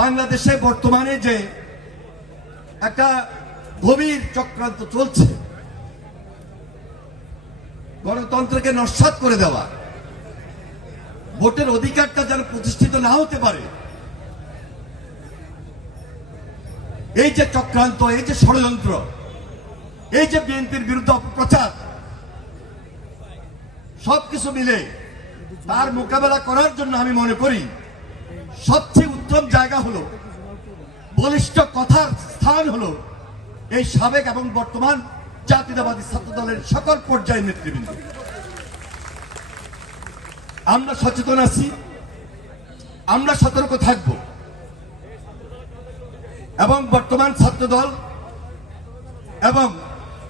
বাংলাদেশে বর্তমানে যে একটা গভীর চক্রান্ত চলছে, গণতন্ত্রকে নস্বাত করে দেওয়া, ভোটের অধিকারটা যেন প্রতিষ্ঠিত না হতে পারে, এই যে চক্রান্ত, এই যে ষড়যন্ত্র, এই যে বিএনপির বিরুদ্ধে অপপ্রচার, সবকিছু মিলে তার মোকাবেলা করার জন্য আমি মনে করি সবচেয়ে উত্তম জায়গা হলো, বলিষ্ঠ কথার স্থান হলো এই সাবেক এবং বর্তমান জাতীয়তাবাদী ছাত্র দলের সকল পর্যায়ের নেতৃবৃন্দ। আমরা সচেতন আছি, আমরা সতর্ক থাকব এবং বর্তমান ছাত্র দল এবং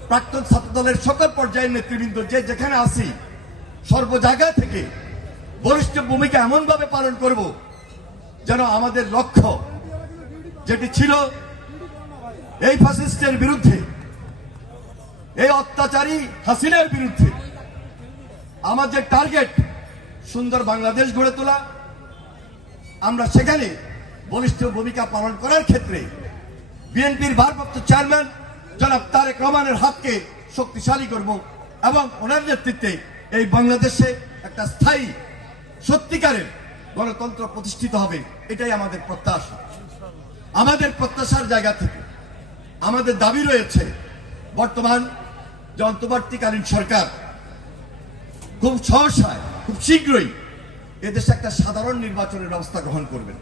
প্রাক্তন ছাত্র দলের সকল পর্যায়ের নেতৃবৃন্দ যে যেখানে আছি সর্ব জায়গা থেকে বরিষ্ঠ ভূমিকা এমনভাবে পালন করব যেন আমাদের লক্ষ্য যেটি ছিল এই ফাসিস্টের বিরুদ্ধে, এই অত্যাচারী হাসিনের বিরুদ্ধে আমাদের টার্গেট সুন্দর বাংলাদেশ গড়ে তোলা, আমরা সেখানে বলিষ্ঠ ভূমিকা পালন করার ক্ষেত্রে বিএনপির ভারপ্রাপ্ত চেয়ারম্যান জনাব তারেক রহমানের হাতকে শক্তিশালী করব এবং ওনার নেতৃত্বে এই বাংলাদেশে একটা স্থায়ী সত্যিকারের গণতন্ত্র প্রতিষ্ঠিত হবে, এটাই আমাদের প্রত্যাশা। আমাদের প্রত্যাশার জায়গা থেকে আমাদের দাবি রয়েছে, বর্তমান যে সরকার খুব সহসায়, খুব শীঘ্রই এদেশে একটা সাধারণ নির্বাচনের ব্যবস্থা গ্রহণ করবেন,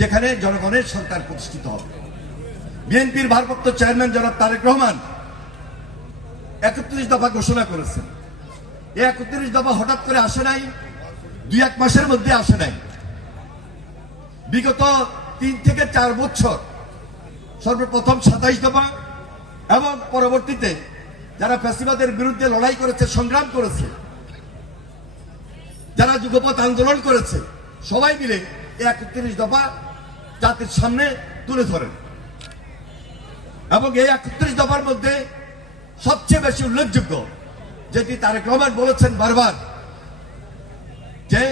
যেখানে জনগণের সরকার প্রতিষ্ঠিত হবে। বিএনপির ভারপ্রাপ্ত চেয়ারম্যান জনাব তারেক রহমান একত্রিশ দফা ঘোষণা করেছেন। এই একত্রিশ দফা হঠাৎ করে আসে নাই দুই এক মাসের মধ্যে আসে নাই। বিগত তিন থেকে চার বছর সর্বপ্রথম সাতাইশ দফা এবং পরবর্তীতে যারা ফ্যাসিবাদের বিরুদ্ধে লড়াই করেছে, সংগ্রাম করেছে, যারা যুগপথ আন্দোলন করেছে, সবাই মিলে একত্রিশ দফা জাতির সামনে তুলে ধরেন। এবং এই একত্রিশ দফার মধ্যে সবচেয়ে বেশি উল্লেখযোগ্য যেটি তারেক রহমান বলেছেন বারবার যে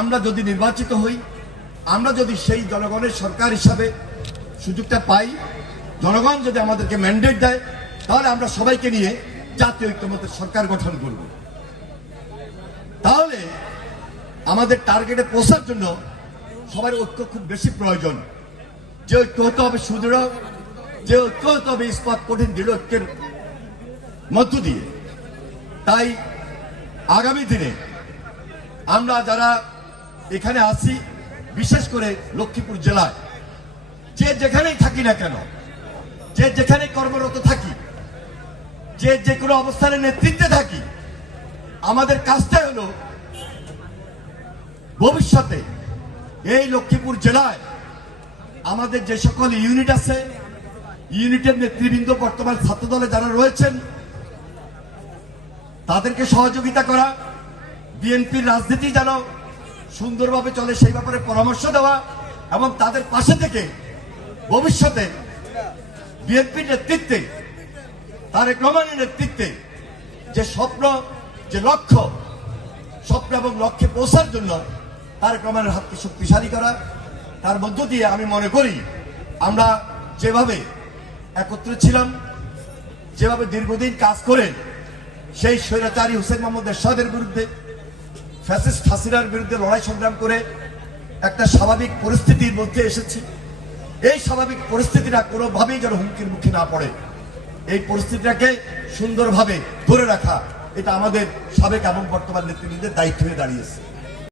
আমরা যদি নির্বাচিত হই আমরা যদি সেই জনগণের সরকার হিসাবে সুযোগটা পাই, জনগণ যদি আমাদেরকে ম্যান্ডেট দেয়, তাহলে আমরা সবাইকে নিয়ে জাতীয় ঐক্যমতের সরকার গঠন করব। তাহলে আমাদের টার্গেটে পৌঁছার জন্য সবার ঐক্য খুব বেশি প্রয়োজন। যে ঐক্য হতে হবে সুদৃঢ়, যে ঐক্য হতে হবে ইস্পাত কঠিন দৃঢ় ঐক্যের মধ্য দিয়ে। তাই আগামী দিনে আমরা যারা এখানে আছি বিশেষ করে লক্ষ্মীপুর জেলায়। যে যেখানেই থাকি না কেন, যে যেখানে কর্মরত থাকি, যে যে কোনো অবস্থানে নেতৃত্বে থাকি, আমাদের কাজটা হলো ভবিষ্যতে এই লক্ষ্মীপুর জেলায় আমাদের যে সকল ইউনিট আছে, ইউনিটের নেতৃবৃন্দ বর্তমান ছাত্র দলে যারা রয়েছেন, তাদেরকে সহযোগিতা করা, বিএনপির রাজনীতি যেন সুন্দরভাবে চলে সেই ব্যাপারে পরামর্শ দেওয়া এবং তাদের পাশে থেকে ভবিষ্যতে বিএনপির নেতৃত্বে, তারেক রহমানের নেতৃত্বে যে স্বপ্ন, যে লক্ষ্য, স্বপ্ন এবং লক্ষ্যে পৌঁছার জন্য তারেক রহমানের হাতকে শক্তিশালী করা। তার মধ্য দিয়ে আমি মনে করি আমরা যেভাবে একত্রে ছিলাম, যেভাবে দীর্ঘদিন কাজ করে সেই স্বৈরাচারী হুসেন মোহাম্মদ এরশাদের বিরুদ্ধে ফ্যাসিস্ট ফাসিরার বিরুদ্ধে লড়াই সংগ্রাম করে একটা স্বাভাবিক পরিস্থিতির মধ্যে এসেছি। এই স্বাভাবিক পরিস্থিতিটা কোনোভাবেই যেন হুমকির মুখে না পড়ে। এই পরিস্থিতিটাকে সুন্দরভাবে ধরে রাখা, এটা আমাদের সাবেক এবং বর্তমান নেতৃবৃন্দের দায়িত্ব হয়ে দাঁড়িয়েছে।